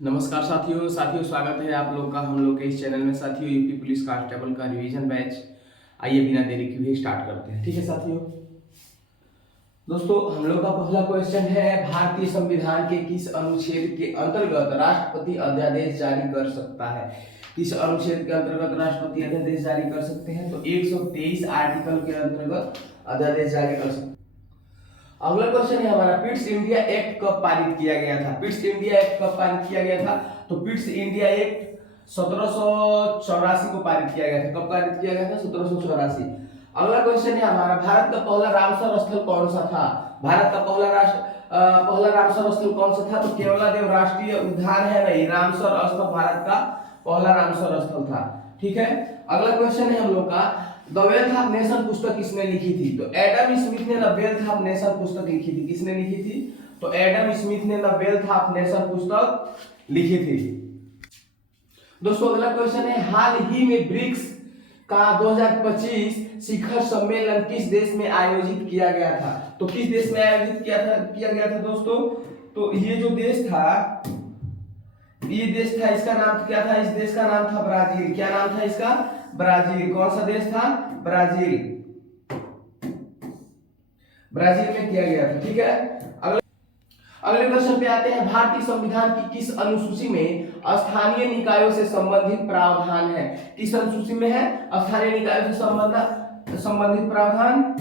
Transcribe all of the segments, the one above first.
नमस्कार साथियों स्वागत है आप लोग का हम लोग के इस चैनल में। साथियों, यूपी पुलिस कांस्टेबल का रिवीजन बैच, आइए बिना देरी किए स्टार्ट करते हैं। ठीक है साथियों, दोस्तों हम लोग का पहला क्वेश्चन है, भारतीय संविधान के किस अनुच्छेद के अंतर्गत राष्ट्रपति अध्यादेश जारी कर सकता है? किस अनुच्छेद के अंतर्गत राष्ट्रपति अध्यादेश जारी कर सकते हैं? तो 123 आर्टिकल के अंतर्गत अध्यादेश जारी कर सकते हैं। अगला क्वेश्चन है हमारा, पिट्स इंडिया एक्ट कब पारित किया गया था? पिट्स इंडिया एक्ट कब पारित किया गया था? तो पिट्स इंडिया एक्ट 1784 को पारित किया गया था। कब पारित किया गया था? 1784। अगला क्वेश्चन है हमारा, भारत का पहला रामसर स्थल कौन सा था? भारत का पहला रामसर स्थल कौन सा था? तो केवलादेव राष्ट्रीय उद्यान है ना, ये रामसर स्थल भारत का पहला रामसर स्थल था। ठीक है, अगला क्वेश्चन है हम लोग का, द वेल्थ ऑफ नेशन पुस्तक किसने लिखी थी? तो एडम स्मिथ ने द वेल्थ ऑफ नेशन पुस्तक लिखी थी। किसने लिखी थी? तो एडम स्मिथ ने द वेल्थ ऑफ नेशन पुस्तक लिखी थी। दोस्तों अगला क्वेश्चन है, हाल ही में ब्रिक्स का 2025 शिखर सम्मेलन किस देश में आयोजित किया गया था? तो किस देश में आयोजित किया गया था दोस्तों? तो ये जो देश था, ये देश था, इसका नाम क्या था? इस देश का नाम था ब्राजील। क्या नाम था इसका? ब्राजील। कौन सा देश था? ब्राजील। ब्राजील में किया गया था। ठीक है, अगले क्वेश्चन पे आते हैं, भारतीय संविधान की किस अनुसूची में स्थानीय निकायों से संबंधित प्रावधान है? किस अनुसूची में है स्थानीय निकायों से संबंधित प्रावधान?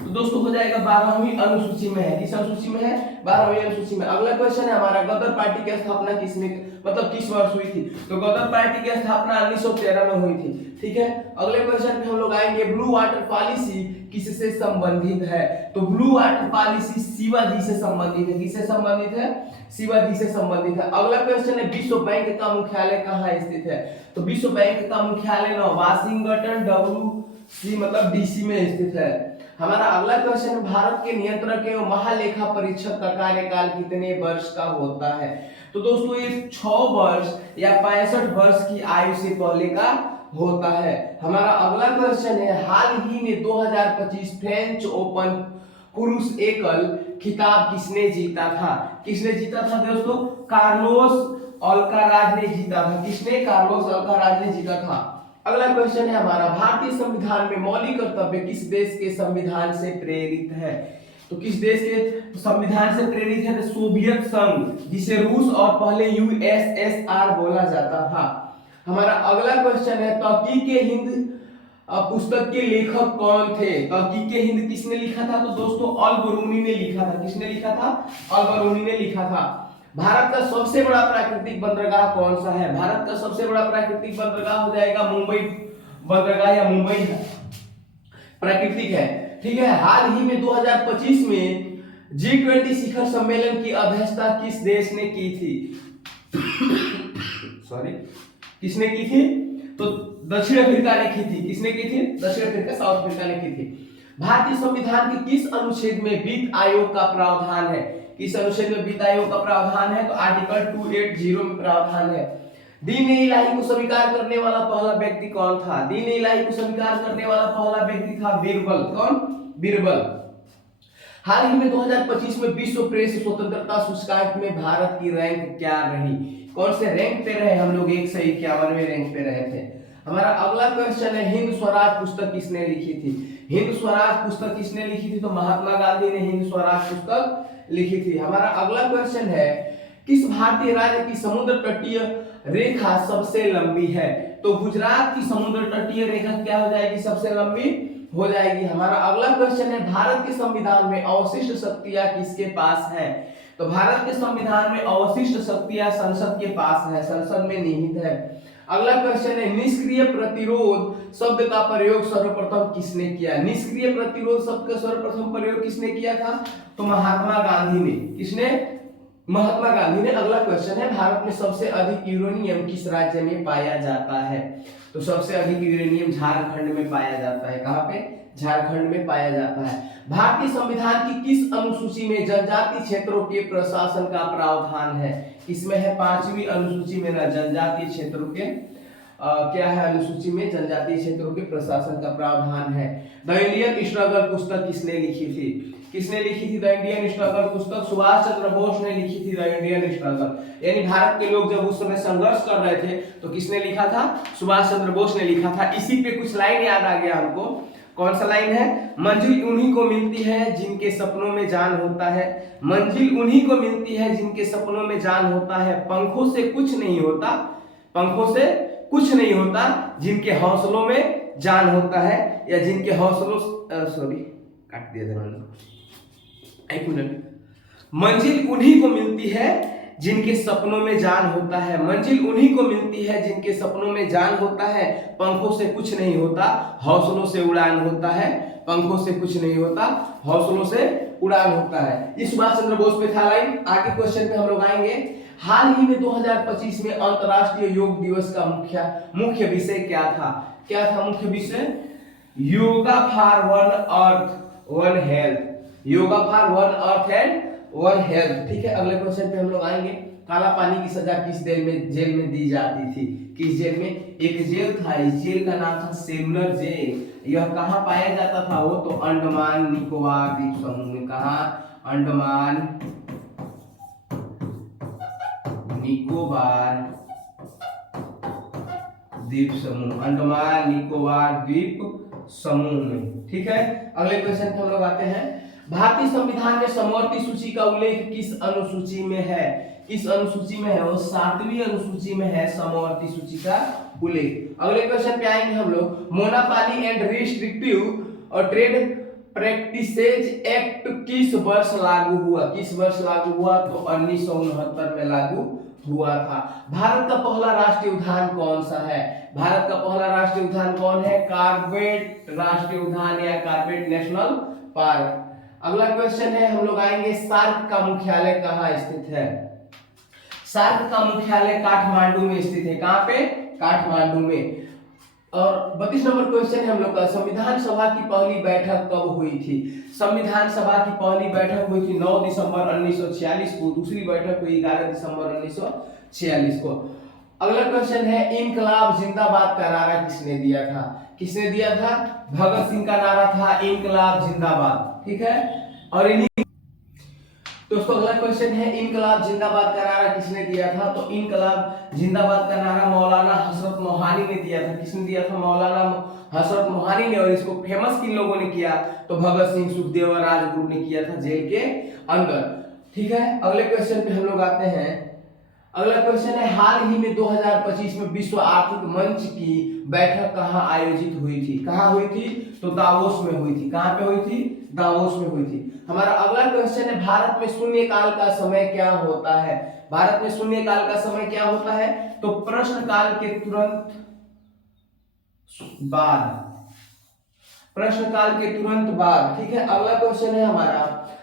तो दोस्तों हो जाएगा 12वीं अनुसूची में है। किस अनुसूची में है? 12वीं अनुसूची में। अगला क्वेश्चन है हमारा, गदर पार्टी की स्थापना किस वर्ष हुई थी? तो गदर पार्टी की स्थापना 1913 में हुई थी। ठीक है, अगले क्वेश्चन पे हम लोग आएंगे, ब्लू वाटर पॉलिसी किससे संबंधित है? तो ब्लू वाटर पॉलिसी शिवाजी से संबंधित है। किससे संबंधित है? शिवाजी से संबंधित है। अगला क्वेश्चन है, विश्व बैंक का मुख्यालय कहाँ स्थित है? तो विश्व बैंक का मुख्यालय ना वाशिंगटन WC मतलब DC में स्थित है। हमारा अगला क्वेश्चन, भारत के नियंत्रक एवं महालेखा परीक्षक का कार्यकाल कितने वर्ष का होता है? तो दोस्तों ये 6 वर्ष या 65 वर्ष की आयु से पहले का होता है। हमारा अगला क्वेश्चन है, हाल ही में 2025 फ्रेंच ओपन पुरुष एकल खिताब किसने जीता था? किसने जीता था दोस्तों? कार्लोस अल्काराज ने जीता था। किसने? कार्लोस अल्काराज ने जीता था। अगला क्वेश्चन है हमारा, भारतीय संविधान में मौलिक कर्तव्य किस देश के संविधान से प्रेरित है? तो किस देश के संविधान से प्रेरित है? तो सोवियत संघ, जिसे रूस और पहले USSR बोला जाता था। हमारा अगला क्वेश्चन है, तहकीक हिंद पुस्तक के लेखक कौन थे? तहकीक हिंद किसने लिखा था? तो दोस्तों अल बरूनी ने लिखा था। किसने लिखा था? अल बरूनी ने लिखा था। भारत का सबसे बड़ा प्राकृतिक बंदरगाह कौन सा है? भारत का सबसे बड़ा प्राकृतिक बंदरगाह हो जाएगा मुंबई बंदरगाह या मुंबई प्राकृतिक है। ठीक है, हाल ही में 2025 में G20 शिखर सम्मेलन की अध्यक्षता किस देश ने की थी? सॉरी, किसने की थी? तो दक्षिण अफ्रीका ने की थी। किसने की थी? दक्षिण अफ्रीका, साउथ अफ्रीका ने की थी। भारतीय संविधान के किस अनुच्छेद में वित्त आयोग का प्रावधान है? किस अनुच्छेद में वित्त आयोग का प्रावधान है? तो आर्टिकल 280 में प्रावधान है। दीन इलाही को स्वीकार करने वाला पहला व्यक्ति कौन था? दीन इलाही को स्वीकार करने वाला पहला व्यक्ति था बीरबल। कौन? बीरबल। हाल ही में 2025 में विश्व प्रेस स्वतंत्रता सूचकांक में भारत की रैंक क्या रही? कौन से रैंक पे रहे हम लोग? 151वें रैंक पे रहे थे। हमारा अगला क्वेश्चन है, हिंद स्वराज पुस्तक किसने लिखी थी? हिंद स्वराज पुस्तक किसने लिखी थी? तो महात्मा गांधी ने हिंद स्वराज पुस्तक लिखी थी। हमारा अगला क्वेश्चन है, किस भारतीय राज्य की समुद्र तटीय रेखा सबसे लंबी है? तो गुजरात की समुद्र तटीय रेखा क्या हो जाएगी? सबसे लंबी हो जाएगी। हमारा अगला क्वेश्चन है, भारत के संविधान में अवशिष्ट शक्तियां किसके पास है? तो भारत के संविधान में अवशिष्ट शक्तियां संसद के पास है, संसद में निहित है। अगला क्वेश्चन है, निष्क्रिय प्रतिरोध शब्द का प्रयोग सर्वप्रथम किसने किया? निष्क्रिय प्रतिरोध शब्द का सर्वप्रथम प्रयोग किसने किया था? तो महात्मा गांधी ने। किसने? महात्मा गांधी ने। अगला क्वेश्चन है, भारत में सबसे अधिक यूरेनियम किस राज्य में पाया जाता है? तो सबसे अधिक यूरेनियम झारखंड में पाया जाता है। कहां पे? झारखंड में पाया जाता है। भारतीय संविधान की किस अनुसूची में जनजातीय क्षेत्रों के प्रशासन का प्रावधान है? इसमें है 5वीं अनुसूची में ना, जनजातीय क्षेत्रों के क्या है अनुसूची में? जनजातीय क्षेत्रों के प्रशासन का प्रावधान है। द इंडियन स्ट्रगल पुस्तक किसने लिखी थी? किसने लिखी थी द इंडियन स्ट्रगल पुस्तक? सुभाष चंद्र बोस ने लिखी थी द इंडियन स्ट्रगल। यानी भारत के लोग जब उस समय संघर्ष कर रहे थे तो किसने लिखा था? सुभाष चंद्र बोस ने लिखा था। इसी पे कुछ लाइन याद आ गया हमको। कौन सा लाइन है? मंजिल उन्हीं को मिलती है जिनके सपनों में जान होता है, मंजिल उन्हीं को मिलती है जिनके सपनों में जान होता है, पंखों से कुछ नहीं होता, पंखों से कुछ नहीं होता, जिनके हौसलों में जान होता है, या जिनके हौसलों सॉरी काट दिया था मैंने, एक मिनट। मंजिल उन्हीं को मिलती है जिनके सपनों में जान होता है, मंजिल उन्हीं को मिलती है जिनके सपनों में जान होता है, पंखों से कुछ नहीं होता, हौसलों से उड़ान होता है, पंखों से कुछ नहीं होता, हौसलों से उड़ान होता है। ये सुभाष चंद्र बोस पे था लाइन। आगे क्वेश्चन पे हम लोग आएंगे। हाल ही में 2025 में अंतर्राष्ट्रीय योग दिवस का मुख्य विषय क्या था? क्या था मुख्य विषय? Yoga for one earth one health, yoga for one earth and one health. ठीक है, अगले क्वेश्चन पे हम लोग आएंगे। काला पानी की सजा किस जेल में दी जाती थी? किस जेल में? एक जेल था, इस जेल का नाम था सेलुलर जेल। यह कहाँ पाया जाता था? वो तो अंडमान निकोबार द्वीप समूह में। कहाँ? अंडमान निकोबार द्वीप समूह, अंडमान निकोबार द्वीप समूह में। ठीक है, अगले क्वेश्चन पे हम लोग आते हैं। भारतीय संविधान में समवर्ती सूची का उल्लेख किस अनुसूची में है? किस अनुसूची में है? वो 7वीं अनुसूची में है समवर्ती सूची का उल्लेख। अगले क्वेश्चन पे आएंगे हम लोग। मोनोपोली एंड रिस्ट्रिक्टिव और ट्रेड प्रैक्टिसेज एक्ट किस वर्ष लागू हुआ? किस वर्ष लागू हुआ? तो 1969 में लागू हुआ था। भारत का पहला राष्ट्रीय उद्यान कौन सा है? भारत का पहला राष्ट्रीय उद्यान कौन है? कॉर्बेट राष्ट्रीय उद्यान या कॉर्बेट नेशनल पार्क। अगला क्वेश्चन है, हम लोग आएंगे सार्क का मुख्यालय कहाँ स्थित है? सार्क का मुख्यालय काठमांडू में स्थित है। कहाँ पे? काठमांडू में। और 32 नंबर क्वेश्चन है हम लोग का। संविधान सभा की पहली बैठक कब हुई थी? संविधान सभा की पहली बैठक हुई थी 9 दिसंबर 1946 को, दूसरी बैठक हुई 11 दिसंबर 1946 को। अगला क्वेश्चन है, इनकलाब जिंदाबाद का नारा किसने दिया था? किसने दिया था? भगत सिंह का नारा था इनकलाब जिंदाबाद। ठीक है, और दोस्तों अगला क्वेश्चन है, इनकलाब जिंदाबाद का नारा किसने दिया था? तो इनकलाब जिंदाबाद का नारा मौलाना हजरत मोहानी ने दिया था। किसने दिया था? मौलाना हजरत मोहानी ने। और इसको फेमस किन लोगों ने किया? तो भगत सिंह, सुखदेव और राजगुरु ने किया था जेल के अंदर। ठीक है, अगले क्वेश्चन पे हम लोग आते हैं। अगला क्वेश्चन है, हाल ही में 2025 में विश्व आर्थिक मंच की बैठक कहाँ आयोजित हुई थी? कहाँ हुई थी? तो दावोस में हुई थी। कहाँ पे हुई थी? दावोस में हुई थी। हमारा अगला क्वेश्चन है, भारत में शून्यकाल का समय क्या होता है? भारत में शून्यकाल का समय क्या होता है? तो प्रश्नकाल के तुरंत बाद, प्रश्नकाल के तुरंत बाद। ठीक है, अगला क्वेश्चन है हमारा,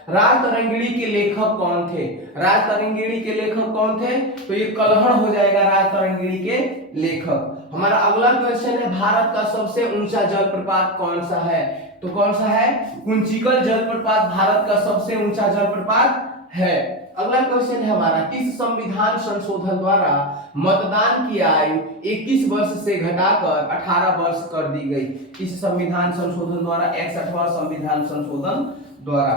राजतरंगिणी के लेखक कौन थे? राजतरंगिणी के लेखक कौन थे? तो ये कलहड़ हो जाएगा राजतरंगिणी के लेखक। हमारा अगला क्वेश्चन है, भारत का सबसे ऊंचा जलप्रपात कौन सा है? तो कौन सा है? कुंचिकल जलप्रपात भारत का सबसे ऊंचा जलप्रपात है। अगला क्वेश्चन है हमारा, किस संविधान संशोधन द्वारा मतदान की आयु 21 वर्ष से घटाकर 18 वर्ष कर दी गई? किस संविधान संशोधन द्वारा? 61वां संविधान संशोधन द्वारा।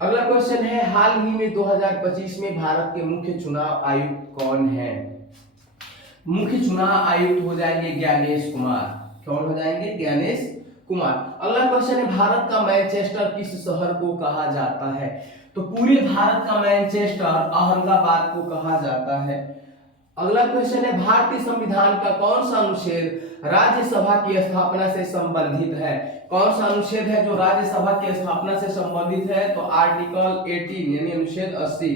अगला क्वेश्चन है, हाल ही में 2025 में भारत के मुख्य चुनाव आयुक्त कौन है? मुख्य चुनाव आयुक्त हो जाएंगे ज्ञानेश कुमार। कौन हो जाएंगे? ज्ञानेश कुमार। अगला क्वेश्चन है, भारत का मैनचेस्टर किस शहर को कहा जाता है? तो पूरे भारत का मैनचेस्टर अहमदाबाद को कहा जाता है। अगला क्वेश्चन है, भारतीय संविधान का कौन सा अनुच्छेद राज्यसभा की स्थापना से संबंधित है? कौन सा अनुच्छेद है जो राज्यसभा की स्थापना से संबंधित है? तो आर्टिकल 18 यानी अनुच्छेद 80।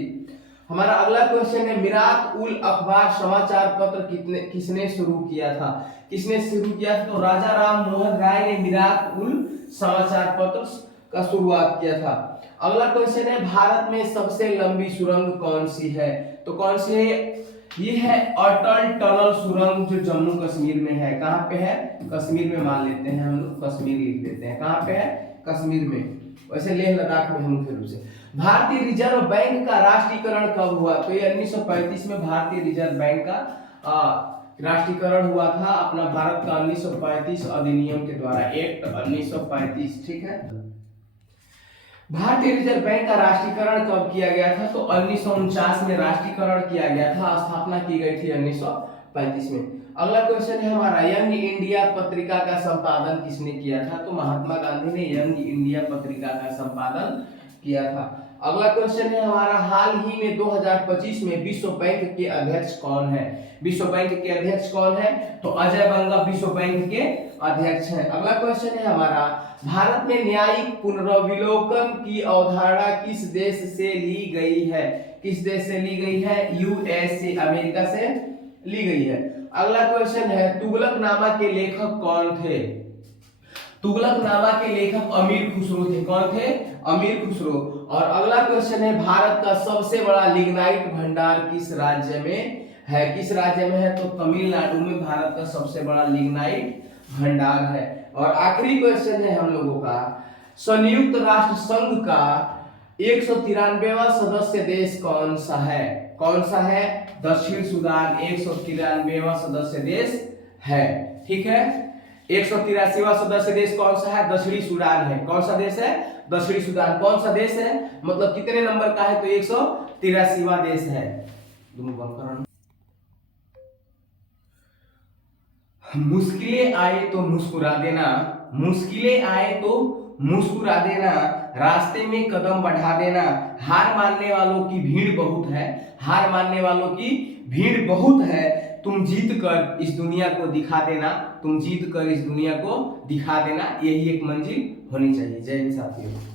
हमारा अगला क्वेश्चन है, मिरात उल अखबार समाचार पत्र किसने शुरू किया था? किसने शुरू किया था? तो राजा राम मोहन राय ने मिरात उल समाचार पत्र का शुरुआत किया था। अगला क्वेश्चन है, भारत में सबसे लंबी सुरंग कौन सी है? तो कौन सी है? ये है अटल टनल सुरंग जो जम्मू कश्मीर में है। कहाँ पे है? कश्मीर में मान लेते हैं हम लोग, कश्मीर लिख देते हैं। कहाँ पे है? कश्मीर में। वैसे लेह लद्दाख में है मुख्य रूप से। भारतीय रिजर्व बैंक का राष्ट्रीयकरण कब हुआ? तो ये 1935 में भारतीय रिजर्व बैंक का राष्ट्रीयकरण हुआ था अपना भारत का 1935 अधिनियम के द्वारा, एक्ट 1935। ठीक है, भारतीय रिजर्व बैंक का राष्ट्रीयकरण कब किया गया था? तो 1949 में राष्ट्रीयकरण किया गया था, स्थापना की गई थी 1935 में। अगला क्वेश्चन है हमारा, यंग इंडिया पत्रिका का संपादन किसने किया था? तो महात्मा गांधी ने यंग इंडिया पत्रिका का संपादन किया था। अगला क्वेश्चन है हमारा, हाल ही में 2025 में विश्व बैंक के अध्यक्ष कौन है? विश्व बैंक के अध्यक्ष कौन है? तो अजय बंगा विश्व बैंक के अध्यक्ष हैं। अगला क्वेश्चन है हमारा, भारत में न्यायिक पुनर्विलोकन की अवधारणा किस देश से ली गई है? किस देश से ली गई है? यूएसए, अमेरिका से ली गई है। अगला क्वेश्चन है, तुगलकनामा के लेखक कौन थे? तुगलकनामा के लेखक अमीर खुसरो थे। कौन थे? अमीर खुसरो। और अगला क्वेश्चन है, भारत का सबसे बड़ा लिग्नाइट भंडार किस राज्य में है? किस राज्य में है? तो तमिलनाडु में भारत का सबसे बड़ा लिग्नाइट भंडार है। और आखिरी क्वेश्चन है हम लोगों का, संयुक्त राष्ट्र संघ का 193वां सदस्य देश कौन सा है? कौन सा है? दक्षिण सूडान 193वां सदस्य देश है। ठीक है, 183वां सदस्य देश कौन सा है? दक्षिणी सूडान है। कौन सा देश है? दक्षिणी सूडान। कौन सा देश है, मतलब कितने नंबर का है? तो 183वां देश है। दोनों बंद करना। मुश्किलें आए तो मुस्कुरा देना, मुश्किलें आए तो मुस्कुरा देना, रास्ते में कदम बढ़ा देना, हार मानने वालों की भीड़ बहुत है, हार मानने वालों की भीड़ बहुत है, तुम जीत कर इस दुनिया को दिखा देना, तुम जीत कर इस दुनिया को दिखा देना, यही एक मंजिल होनी चाहिए। जय हिंद साथियों।